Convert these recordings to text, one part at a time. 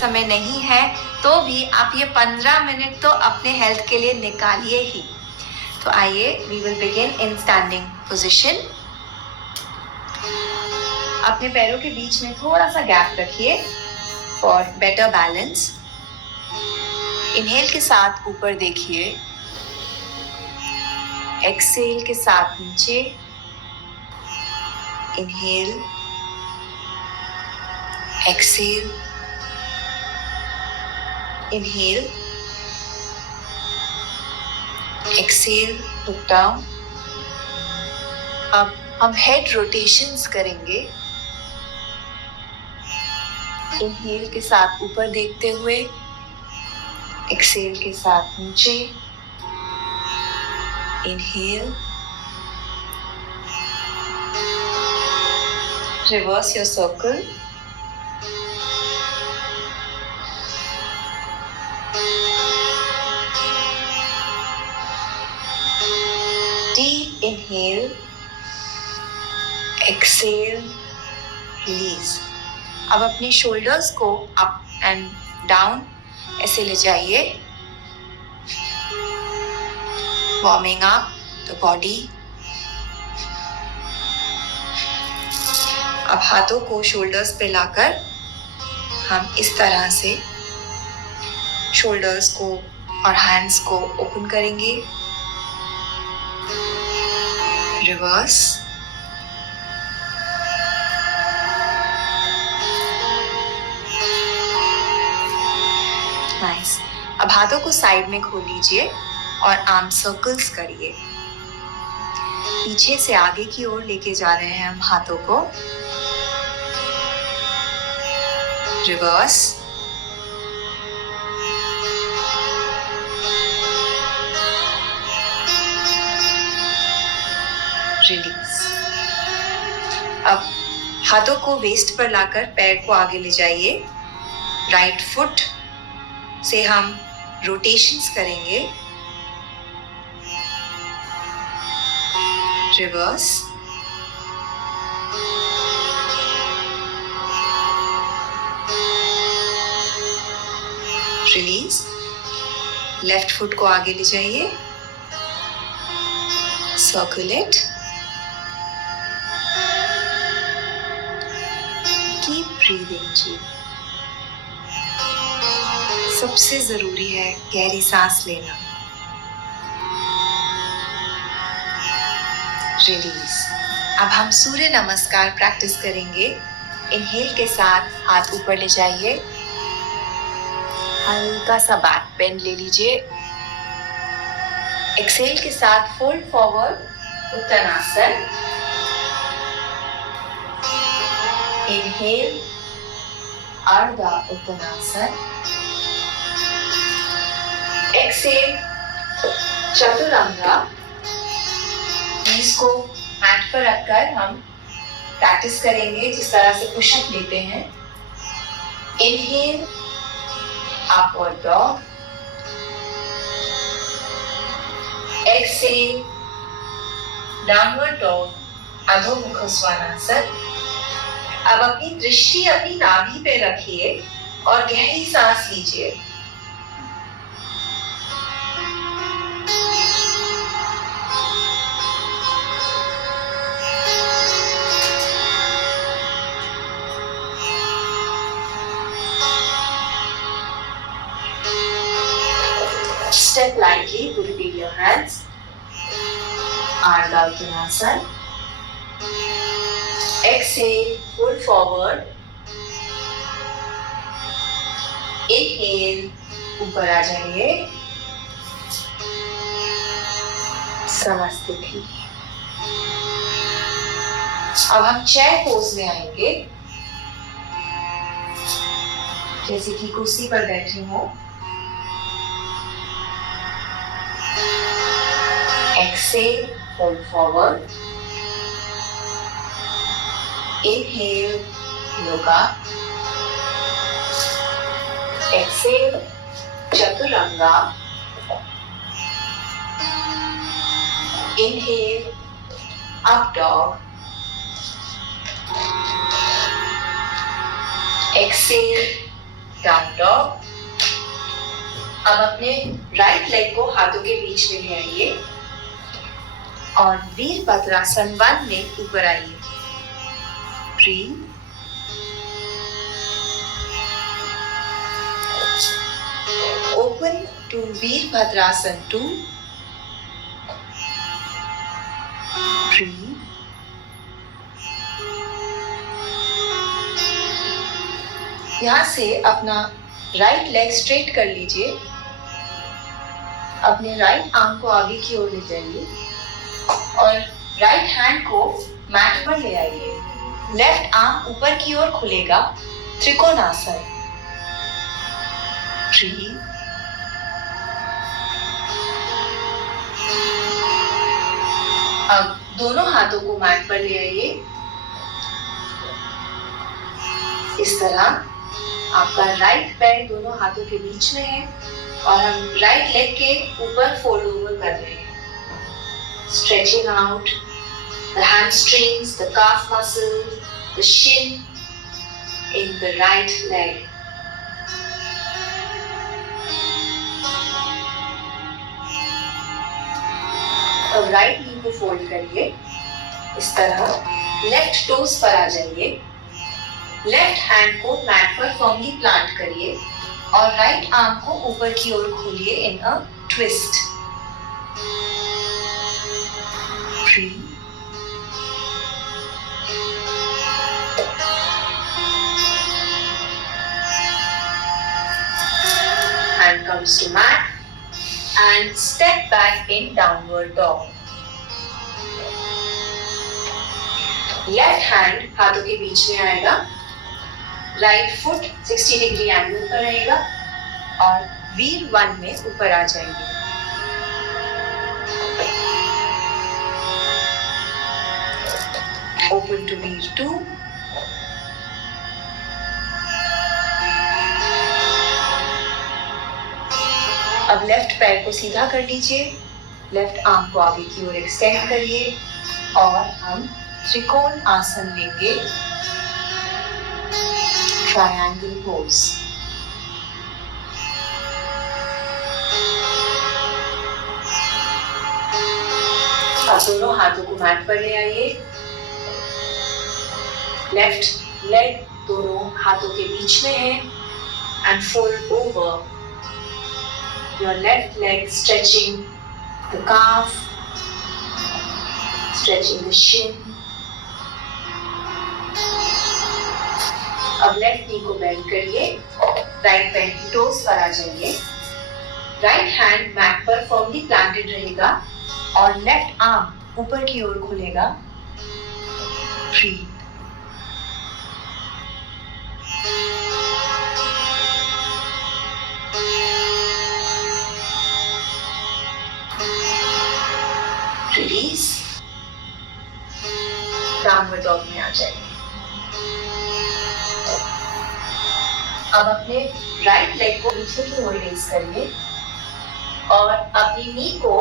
समय नहीं है तो भी आप ये 15 मिनट तो अपने हेल्थ के लिए निकालिए ही। तो आइए, we will begin in standing position. अपने पैरों के बीच में थोड़ा सा गैप रखिए फॉर बेटर बैलेंस। इनहेल के साथ ऊपर देखिए, एक्सहेल के साथ नीचे। Inhale, exhale, inhale, exhale, look down. अब हम हेड रोटेशंस करेंगे। इनहेल के साथ ऊपर देखते हुए, एक्सहेल के साथ नीचे। Inhale, reverse your circle. Deep inhale, exhale, release. अब अपने शोल्डर्स को अप एंड डाउन ऐसे ले जाइए, वार्मिंग अप द बॉडी। अब हाथों को शोल्डर्स पे लाकर हम इस तरह से शोल्डर्स को और हैंड्स को ओपन करेंगे। Reverse, nice. अब हाथों को साइड में खोल लीजिए और आर्म सर्कल्स करिए। पीछे से आगे की ओर लेके जा रहे हैं हम हाथों को। Reverse, release. अब हाथों को वेस्ट पर लाकर पैर को आगे ले जाइए। राइट फुट से हम रोटेशंस करेंगे। Reverse, release. लेफ्ट फुट को आगे ले जाइए, सर्कुल इट। कीप ब्रीदिंग जी। सबसे जरूरी है गहरी सांस लेना। रिलीज। अब हम सूर्य नमस्कार प्रैक्टिस करेंगे। इनहेल के साथ हाथ ऊपर ले जाइए, हल्का सा बैक बेंड ले लीजिए। एक्सहेल के साथ फोल्ड फॉरवर्ड उत्तरासन। इनहेल, अर्ध उत्तरासन। एक्सहेल, चतुरंगा। इसको मैट पर रखकर हम प्रैक्टिस करेंगे जिस तरह से पुशअप लेते हैं। Inhale, upward dog. Exhale, downward dog, अधोमुख स्वानासन। अब अपनी दृष्टि अपनी नाभि पे रखिए और गहरी सांस लीजिए। Step lightly, repeat your hands. Ardha Uttanasana. Exhale, fold forward. Inhale, ऊपर आ जाइए, समस्थिति। अब हम चेयर पोज में आएंगे, जैसे कि कुर्सी पर बैठे हो। Exhale, fold forward. Inhale, yoga. Exhale, chaturanga. Inhale, up dog. Exhale, down dog. अब अपने राइट लेग को हाथों के बीच में ले आइए और वीरभद्रासन 1 में ऊपर आइए। Breathe. Open to Virabhadrasana 2। Breathe. यहां से अपना राइट लेग स्ट्रेट कर लीजिए। अपने राइट आर्म को आगे की ओर ले जाइए और राइट हैंड को मैट पर ले आइए। लेफ्ट आर्म ऊपर की ओर खुलेगा, त्रिकोणासन। ब्रीथ। अब दोनों हाथों को मैट पर ले आइए। इस तरह आपका राइट पैर दोनों हाथों के बीच में है और हम राइट लेग के ऊपर फोल्ड ओवर कर रहे हैं। Stretching out the hamstrings, the calf muscle, the shin in the right leg. अब राइट नी को फोल्ड करिए। इस तरह लेफ्ट टोस पर आ जाइए। लेफ्ट हैंड को मैट पर फर्मली प्लांट करिए और राइट आर्म को ऊपर की ओर खोलिए in a twist. Breathe. Hand comes to mat and step back in downward dog. Left hand हाथों के बीच में आएगा। राइट फुट 60 डिग्री एंगल पर रहेगा और वीर 1 में ऊपर आ जाएंगे। ओपन टू वीर 2। अब लेफ्ट पैर को सीधा कर लीजिए। लेफ्ट आर्म को आगे की ओर एक्सटेंड करिए और हम त्रिकोण आसन लेंगे। Triangle pose. अब दोनों हाथों को मैट पर ले आइए। लेफ्ट लेग दोनों हाथों के बीच में है and fold over your left leg, stretching the calf, stretching the shin. अब लेफ्ट नी को बेंड करिए। राइट पैर की टोस पर आ जाइए। राइट हैंड मैट पर फर्मली प्लांटेड रहेगा और लेफ्ट आर्म ऊपर की ओर खुलेगा। ब्रीथ। रिलीज। डाउनवर्ड डॉग में आ जाइए। अब अपने राइट लेग को पीछे की ओर रेज करिए और अपनी नी को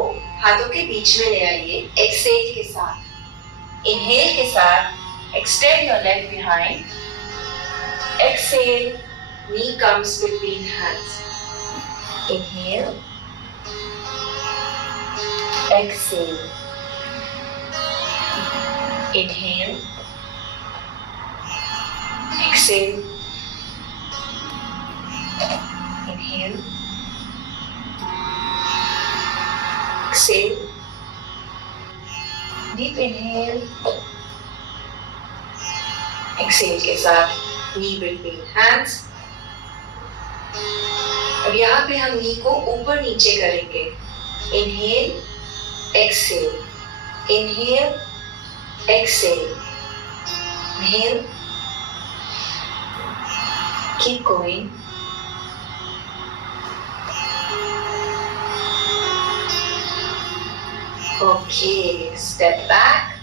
हाथों के बीच में ले आइए। एक्सहेल के साथ, इनहेल के साथ extend your leg behind. Exhale, knee comes between hands. Inhale, exhale. Inhale, exhale, inhale, exhale, deep inhale, exhale के साथ knee between hands। अब यहाँ पे हम knee को ऊपर नीचे करेंगे। Inhale, exhale, inhale, exhale, inhale, keep going. Okay, step back.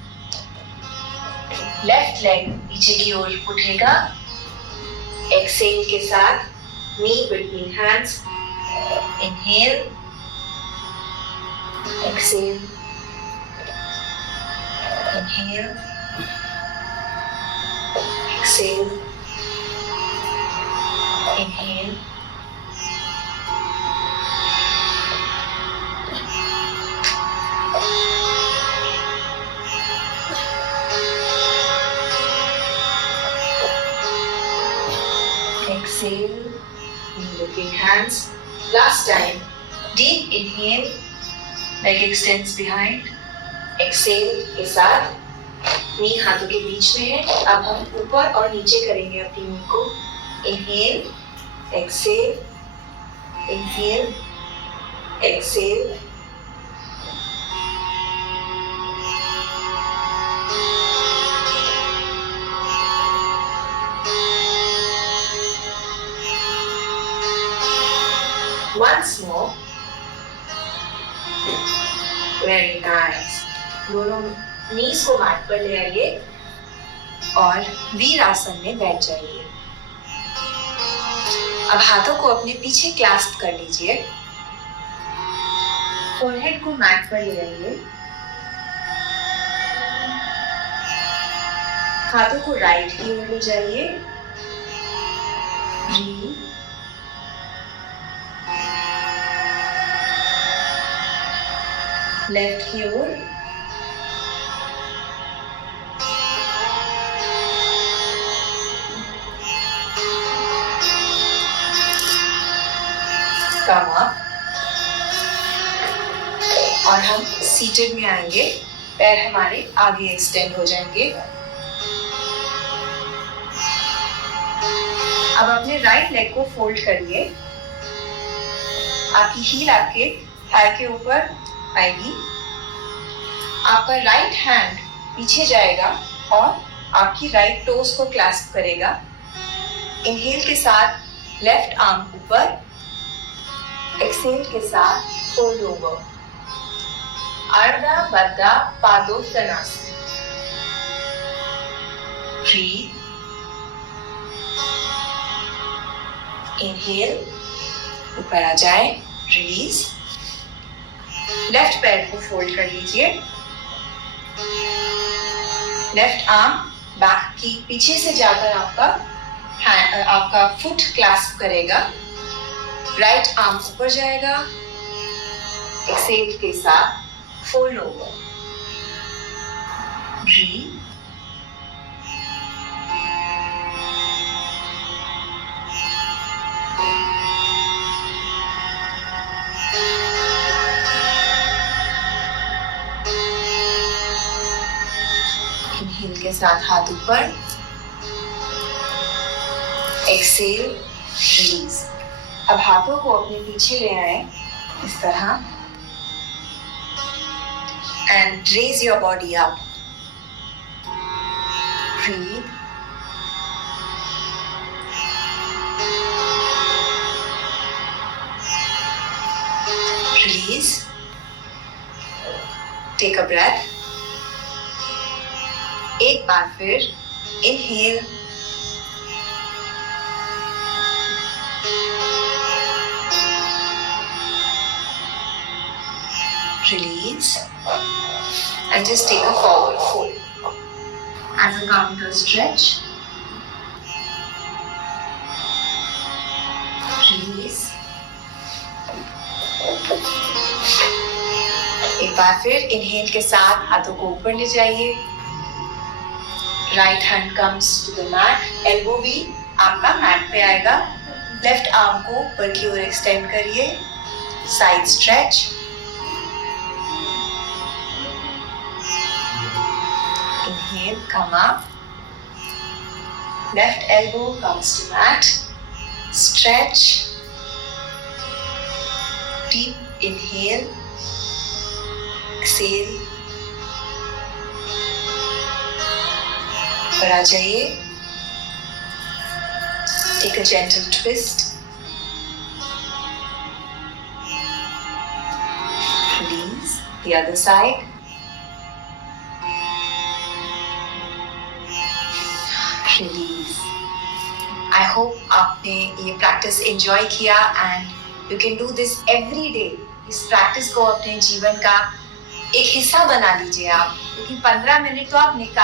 Left leg पीछे की ओर उठेगा। Exhale के साथ knee between hands. Inhale, exhale, inhale, exhale, inhale, Exhale, knee lifting hands. Last time, deep inhale, leg extends behind. Exhale के साथ नी हाथों के बीच में है. अब हम ऊपर और नीचे करेंगे अपनी नी को. Inhale, exhale, inhale, exhale. Once more. Very nice. दोनों नीज को मैट पर ले आइए और वीर आसन में बैठ जाइए. अब हाथों को अपने पीछे क्लैस्प कर लीजिए. फोरहेड को मैट पर ले आइए. हाथों को राइट की ओर ले जाइए. ब्रीथ. लेफ्ट की ओर. Come up. और हम सीटेड में आएंगे. पैर हमारे आगे एक्सटेंड हो जाएंगे. अब अपने राइट लेग को फोल्ड करिए. आपकी हील आपके थाई के ऊपर आएगी. आपका राइट हैंड पीछे जाएगा और आपकी राइट टोस को क्लैस्प करेगा. इनहेल के साथ लेफ्ट आर्म ऊपर. एक्सहेल के साथ फोल्ड ओवर. अर्धा बद्धा पादोत्तनासन. ब्रीथ. इनहेल, ऊपर आ जाए. रिलीज. लेफ्ट पैर को फोल्ड कर लीजिए. लेफ्ट आर्म बैक की पीछे से जाकर आपका फुट क्लैस्प करेगा. राइट आर्म ऊपर जाएगा. एक्सहेल के साथ फोल्ड ओवर. ब्रीथ. इनहेल के साथ हाथ ऊपर. Exhale, release. अब हाथों को अपने पीछे ले आए इस तरह and raise your body up. Breathe. Release. Take a breath. एक बार फिर inhale. Release. And just take a forward fold. As a counter stretch. Release. एक बार फिर inhale के साथ हाथों को ऊपर ले जाइए. Right hand comes to the mat. Elbow भी आपका मैट पे आएगा. लेफ्ट आर्म को ऊपर की ओर एक्सटेंड करिए. Side stretch. Inhale, come up. Left elbow comes to mat. Stretch. Deep inhale. Exhale. ऊपर आ जाइए. Take a gentle twist. Release. The other side. Release. I hope आपने ये प्रैक्टिस एंजॉय किया and you can do this every day. इस practice को अपने जीवन का एक हिस्सा बना लीजिए आप. क्योंकि 15 मिनट तो आप निकाल